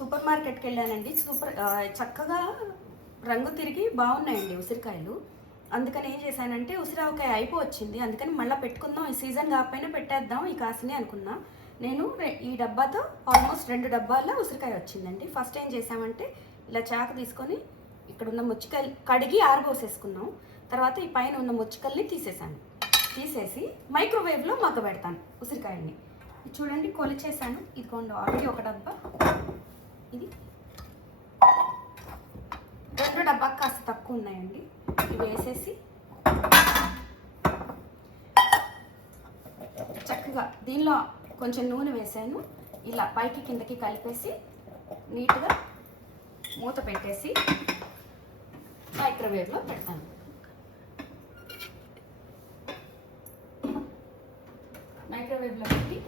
Super మార్కెట్కి వెళ్ళానండి. చక్కగా రంగు తిరిగి బాగున్నాయండి ఉసిరికాయలు. అందుకని ఏం చేశానంటే ఉసిరావకాయ అయిపోవచ్చింది, అందుకని మళ్ళీ పెట్టుకుందాం, ఈ సీజన్ కాకపోయినా పెట్టేద్దాం ఈ కాసుని అనుకున్నా. నేను ఈ డబ్బాతో ఆల్మోస్ట్ 2 డబ్బాల ఉసిరికాయ వచ్చిందండి. ఫస్ట్ ఏం చేసామంటే ఇలా చాక తీసుకొని ఇక్కడ ఉన్న ముచ్చికలు కడిగి ఆరబోసేసుకున్నాం. తర్వాత ఈ పైన ఉన్న ముచ్చికల్ని తీసేసి మైక్రోవేవ్లో మగ్గబెడతాను ఉసిరికాయల్ని. చూడండి కొలిచేసాను, ఇదిగోండి ఆల్రెడీ ఒక డబ్బా, ఇది 2 డబ్బాకి కాస్త తక్కువ ఉన్నాయండి. ఇవి వేసేసి చక్కగా దీనిలో కొంచెం నూనె వేసాను, ఇలా పైకి కిందకి కలిపేసి నీట్గా మూత పెట్టేసి మైక్రోవేవ్లో పెడతాను. మైక్రోవేవ్లో పెట్టి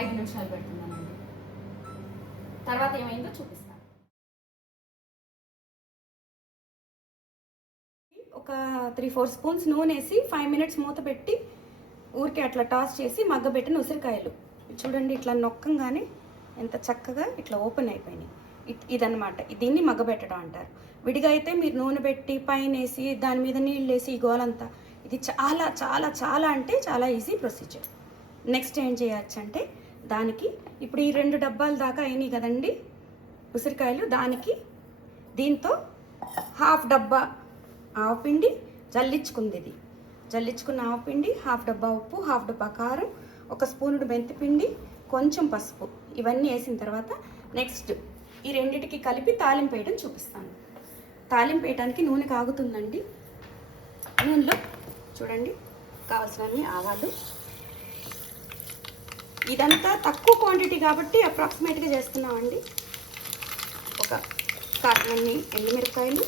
5 నిమిషాలు పెడుతున్నానండి. తర్వాత ఏమైందో చూపిస్తాను. ఒక 3-4 స్పూన్స్ నూనె వేసి 5 మినిట్స్ మూత పెట్టి ఊరికే అట్లా టాస్ చేసి మగ్గబెట్టిన ఉసిరికాయలు చూడండి, ఇట్లా నొక్కంగానే ఎంత చక్కగా ఇట్లా ఓపెన్ అయిపోయినాయి. ఇదన్నమాట, దీన్ని మగ్గబెట్టడం అంటారు. విడిగా అయితే మీరు నూనె పెట్టి పైన వేసి దాని మీద నీళ్ళు వేసి ఈ గోలంతా, ఇది చాలా చాలా చాలా అంటే చాలా ఈజీ ప్రొసీజర్. నెక్స్ట్ ఏం చేయొచ్చు అంటే దానికి ఇప్పుడు ఈ 2 డబ్బాల దాకా అయినాయి కదండి ఉసిరికాయలు, దానికి దీంతో హాఫ్ డబ్బా ఆవపిండి జల్లించుకుంది, ఇది జల్లించుకున్న ఆవపిండి, హాఫ్ డబ్బా ఉప్పు, హాఫ్ డబ్బా కారం, 1 స్పూనుడు మెంతిపిండి, కొంచెం పసుపు, ఇవన్నీ వేసిన తర్వాత నెక్స్ట్ ఈ రెండిటికి కలిపి తాలింపు వేయడం చూపిస్తాను. తాలింపు వేయడానికి నూనె కాగుతుందండి. నూనెలో చూడండి కావాల్సినన్ని ఆవాలు, ఇదంతా తక్కువ క్వాంటిటీ కాబట్టి అప్రాక్సిమేట్గా చేస్తున్నామండి. ఒక కాటన్ని ఎండుమిరపకాయలు,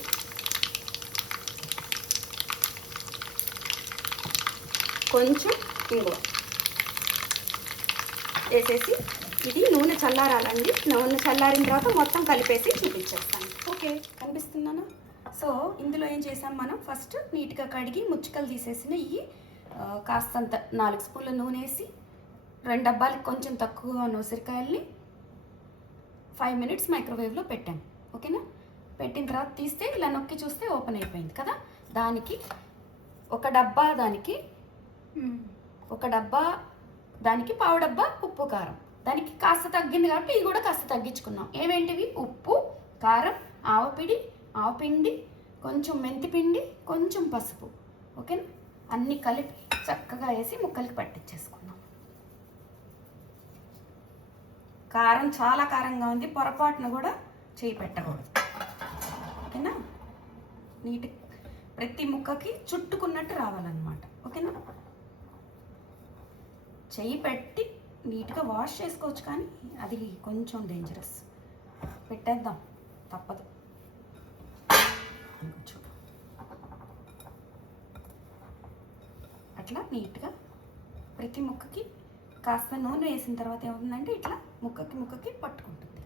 కొంచెం ఇంగువ వేసేసి ఇది నూనె చల్లారాలండి. నూనె చల్లారిన తర్వాత మొత్తం కలిపేసి చూపించేస్తాను. ఓకే, కనిపిస్తున్నానా? సో ఇందులో ఏం చేసాం మనం, ఫస్ట్ నీట్గా కడిగి ముచ్చికలు తీసేసిన ఈ కాస్తంత 4 స్పూన్ల నూనె వేసి 2 డబ్బాలకి కొంచెం తక్కువగా ఉన్న ఉసిరికాయల్ని 5 మినిట్స్ మైక్రోవేవ్లో పెట్టాం. ఓకేనా? పెట్టిన తర్వాత తీస్తే ఇలా నొక్కి చూస్తే ఓపెన్ అయిపోయింది కదా. దానికి ఒక డబ్బా దానికి పావు డబ్బా ఉప్పు కారం, దానికి కాస్త తగ్గింది కాబట్టి ఇది కూడా కాస్త తగ్గించుకున్నాం. ఏమేంటివి? ఉప్పు, కారం, ఆవపిండి, కొంచెం మెంతిపిండి, కొంచెం పసుపు. ఓకేనా? అన్నీ కలిపి చక్కగా వేసి ముక్కలకి పట్టించేసుకున్నాం. కారం చాలా కారంగా ఉంది, పొరపాటున కూడా చేయి పెట్టకూడదు. ఓకేనా? నీట్ ప్రతి ముక్కకి చుట్టుకున్నట్టు రావాలన్నమాట. ఓకేనా? చెయ్యి పెట్టి నీట్గా వాష్ చేసుకోవచ్చు, కానీ అది కొంచెం డేంజరస్. పెట్టేద్దాం, తప్పదు. అట్లా నీట్గా ప్రతి ముక్కకి కాస్త నూనె వేసిన తర్వాత ఏమవుతుందంటే ఇట్లా ముక్కకి పట్టుకుంటుంది.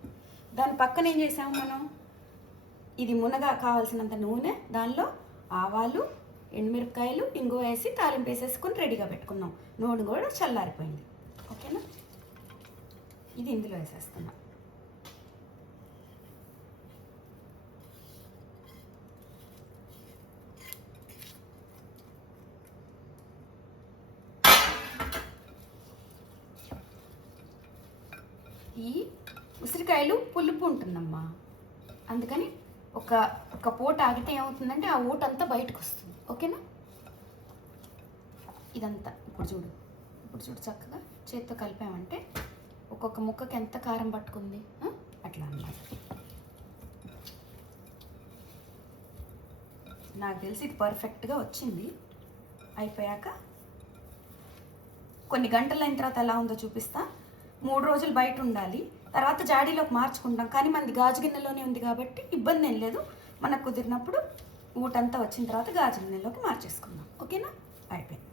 దాని పక్కన ఏం చేసాము మనం, ఇది మునగా కావాల్సినంత నూనె, దానిలో ఆవాలు, ఎండుమిరపకాయలు, ఇంగువ వేసి తాలింపు వేసేసుకొని రెడీగా పెట్టుకున్నాం. నూనె కూడా చల్లారిపోయింది. ఓకేనా? ఇది ఇందులో వేసేస్తున్నా. ఈ ఉసిరికాయలు పులుపు ఉంటుందమ్మా, అందుకని ఒక పూట ఆగితే ఏమవుతుందంటే ఆ ఊటంతా బయటకు వస్తుంది. ఓకేనా? ఇదంతా ఇప్పుడు చూడు చక్కగా చేత్తో కలిపామంటే ఒక్కొక్క ముక్కకి ఎంత కారం పట్టుకుంది, అట్లా అన్నమాట. నాకు తెలిసి ఇది పర్ఫెక్ట్గా వచ్చింది. అయిపోయాక కొన్ని గంటలు అయిన తర్వాత ఎలా ఉందో చూపిస్తా. 3 రోజులు బయట ఉండాలి, తర్వాత జాడీలోకి మార్చుకుంటాం. కానీ మనది గాజు గిన్నెలోనే ఉంది కాబట్టి ఇబ్బంది ఏం లేదు. మనకు కుదిరినప్పుడు ఊటంతా వచ్చిన తర్వాత గాజు గిన్నెలోకి మార్చేసుకుందాం. ఓకేనా? అయిపోయింది.